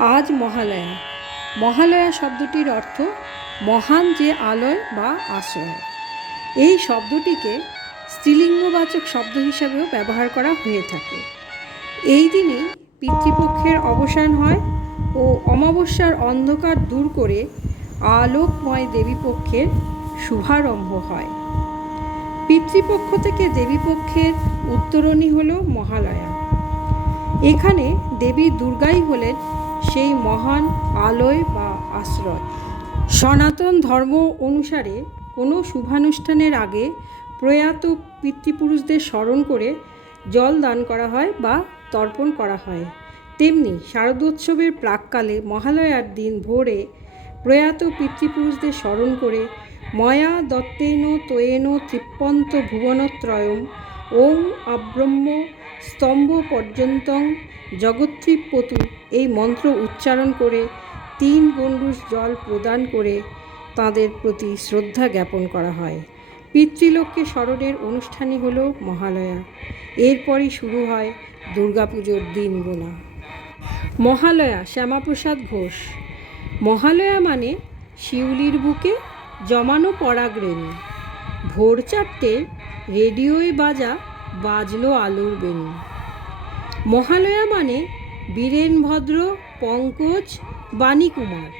আজ মহালয়া। মহালয়া শব্দটির অর্থ মহান যে আলয় বা আশ্রয়। এই শব্দটিকে স্ত্রীলিঙ্গবাচক শব্দ হিসাবেও ব্যবহার করা হয়ে থাকে। এই দিনই পিতৃপক্ষের অবসান হয় ও অমাবস্যার অন্ধকার দূর করে আলোকময় দেবীপক্ষের শুভারম্ভ হয়। পিতৃপক্ষ থেকে দেবীপক্ষের উত্তরণী হল মহালয়া। এখানে দেবী দুর্গাই হলেন সেই মহান আলয় বা আশ্রয়। সনাতন ধর্ম অনুসারে কোনো শুভানুষ্ঠানের আগে প্রয়াত পিতৃপুরুষদের স্মরণ করে জল দান করা হয় বা তর্পণ করা হয়। তেমনি শারদোৎসবের প্রাককালে মহালয়ার দিন ভোরে প্রয়াত পিতৃপুরুষদের স্মরণ করে ময়া দত্তেন তোয়েন তৃপ্পন্ত ভুবনত্রয়ম ওং আব্রহ্ম স্তম্ভ পর্যন্তং জগত্রিপতু এই মন্ত্র উচ্চারণ করে তিন গণ্ডুষ জল প্রদান করে তাদের প্রতি শ্রদ্ধা জ্ঞাপন করা হয়। পিতৃলোককে স্মরণের অনুষ্ঠানই হল মহালয়া। এরপরই শুরু হয় দুর্গাপুজোর দিন গোনা মহালয়া, শ্যামাপ্রসাদ ঘোষ। মহালয়া মানে শিউলির বুকে জমানো পরাগরেণু ভোর চারটে রেডিওয় বাজা বাজলো আলুর বেনু মহালয়া মানে বীরেন ভদ্র, পঙ্কজ, বাণীকুমার।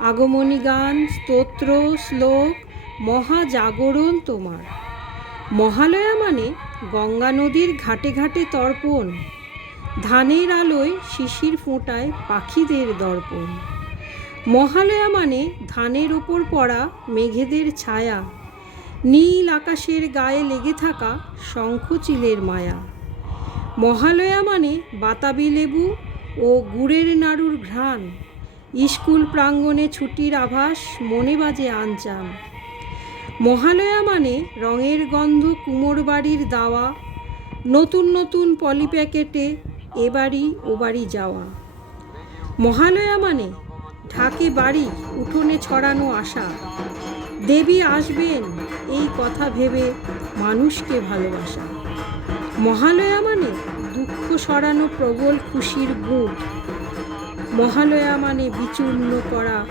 আগমনী গান, স্তোত্র, শ্লোক, মহাজাগরণ তোমার। মহালয়া মানে গঙ্গা নদীর ঘাটে ঘাটে তর্পণ। ধানের আলোয় শিশির ফোঁটায় পাখিদের দর্পণ। মহালয়া মানে ধানের ওপর পড়া মেঘেদের ছায়া। নীল আকাশের গায়ে লেগে থাকা শঙ্খচিলের মায়া। মহালয়া মানে বাতাবি লেবু ও গুড়ের নাড়ুর ঘ্রাণ। স্কুল প্রাঙ্গণে ছুটির আভাস, মনে বাজে আনচান মহালয়া মানে রঙের গন্ধ কুমোর বাড়ির দাওয়া, নতুন নতুন পলি প্যাকেটে এ বাড়ি ও বাড়ি যাওয়া। মহালয়া মানে ঢাকে বাড়ি উঠোনে ছড়ানো আশা। দেবী আসবেন, এই কথা ভেবে মানুষকে ভালোবাসা। মহালয়া মানে দুঃখ সরানো প্রবল খুশির বুট মহালয়া মানে বিচূর্ণ করা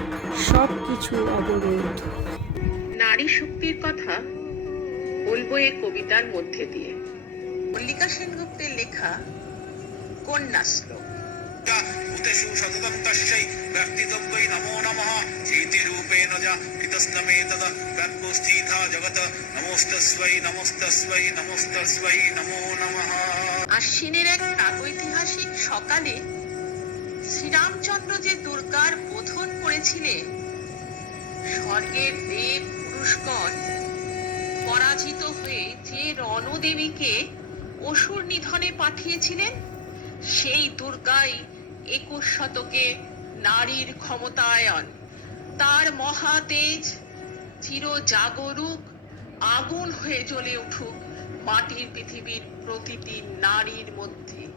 সব কিছু অবরোধ। নারী শক্তির কথা বলব এ কবিতার মধ্যে দিয়ে। মল্লিকা সেনগুপ্তের লেখা কন্যা শ্লোক নমো নমঃ। যা জগত। নমো নমঃ। আশ্বিনের এক প্রাগৈতিহাসিক সকালে শ্রীরামচন্দ্র যে দুর্গার বোধন করেছিলেন, স্বর্গের দেব পুরুষগণ পরাজিত হয়ে যে রণদেবীকে অসুর নিধনে পাঠিয়েছিলেন সেই দুর্গাই একুশ শতকে নারীর ক্ষমতায়ন তার মহাতেজ চির জাগরুক আগুন হয়ে জ্বলে উঠুক মাটির পৃথিবীর প্রতিটি নারীর মধ্যে।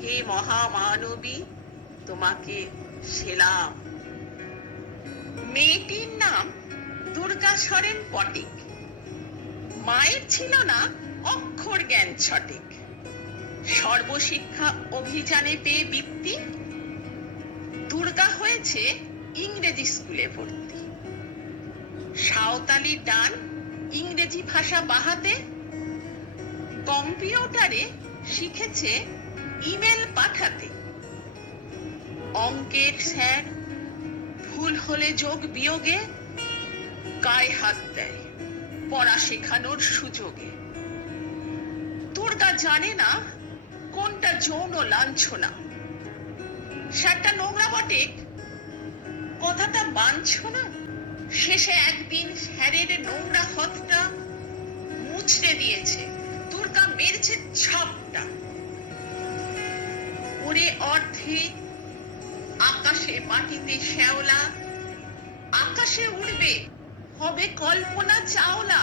হে মহামানবী, তোমাকে সেলাম। মেয়েটির নাম দুর্গা সরেন পটিক। মায়ের ছিল না অক্ষর জ্ঞান সঠিক সর্বশিক্ষা অভিযানে পেয়ে বৃত্তি দুর্গা হয়েছে ইংরেজি স্কুলে ভর্তি। সাঁওতালি ডান ইংরেজি ভাষা বাহাতে কম্পিউটারে শিখেছে ইমেল পাঠাতে। অঙ্কের স্যার ভুল হলে যোগ বিয়োগে গায়ে হাত দেয় পড়া শেখানোর সুযোগে। দুর্গা জানে না কোনটা যৌন লাঞ্ছনা। সেটা নোংরা বটে। কথাটা মানছ না শেষে একদিন স্যারের নোংরা হতটা মুছড়ে দিয়েছে। দুর্গা মেরেছে ছাপটা। ওরে অর্ধে আকাশে মাটিতে শ্যাওলা, আকাশে উড়বে, হবে কল্পনা চাওলা।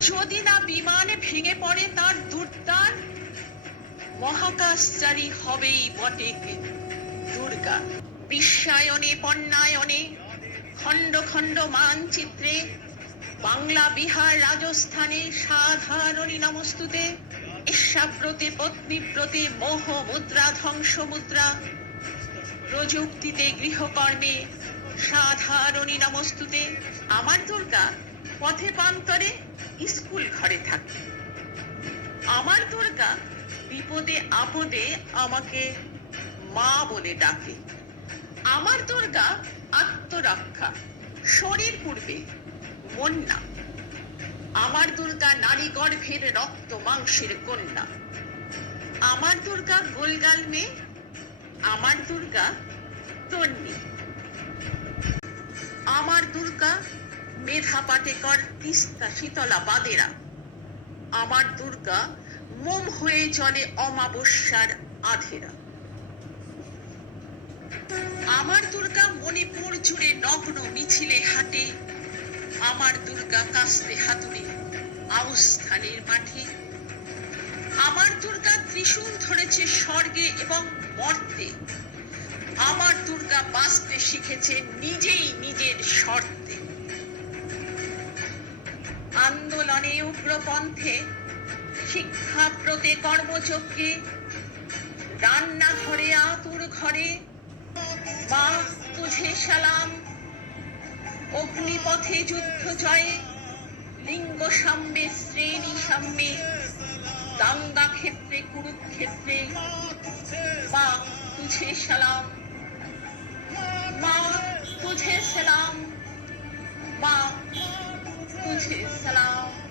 যদি না বিমানে ভেঙে পড়ে তার দুর্দান মহাকাশচারী হবেই বটে দুর্গা। বিশ্বায়নে পণ্যায়নে, খণ্ড খণ্ড মানচিত্রে, বাংলা, বিহার, রাজস্থানে সাধারণী নমস্তুতে ঈর্ষাব্রতে পত্নী প্রতি মোহ মুদ্রা, ধ্বংস মুদ্রা, প্রযুক্তিতে, গৃহকর্মে সাধারণী নমস্তুতে আমার দুর্গা পথে পান্তরে স্কুল ঘরে থাকে আমার দুর্গা বিপদে, আপদে আমাকে মা বলে ডাকে। আমার দুর্গা আত্মরক্ষা, শরীর পূর্বে মন না আমার দুর্গা নারী গর্ভের রক্ত মাংসের কন্যা। আমার দুর্গা গোলগাল মেয়ে, আমার দুর্গা তন্নি। আমার দুর্গা মেধা পাটেকর তিস্তা শীতলা বাদেরা। আমার দুর্গা মোম হয়ে চলে অমাবস্যার আধেরা। আমার দুর্গা মণিপুর জুড়ে নগ্ন মিছিলে হাটে, আমার দুর্গা কাস্তে হাতুড়ে আউস্থানের মাঠে। আমার দুর্গা ত্রিশূল ধরেছে স্বর্গে এবং মর্তে। আমার দুর্গা বাঁচতে শিখেছে নিজেই নিজের শর্তে। আন্দোলনে উগ্রপন্থে শিক্ষাব্রতে কর্মচক্রে রান্নাঘরে আতুর ঘরে তুঝে সালাম। অগ্নিপথে যুদ্ধ জয়ে লিঙ্গ সাম্যে, শ্রেণি সাম্যে, দাঙ্গা ক্ষেত্রে, কুরুক্ষেত্রে মা তুঝে সালাম। মা তুঝে সালাম। মা তুঝে সালাম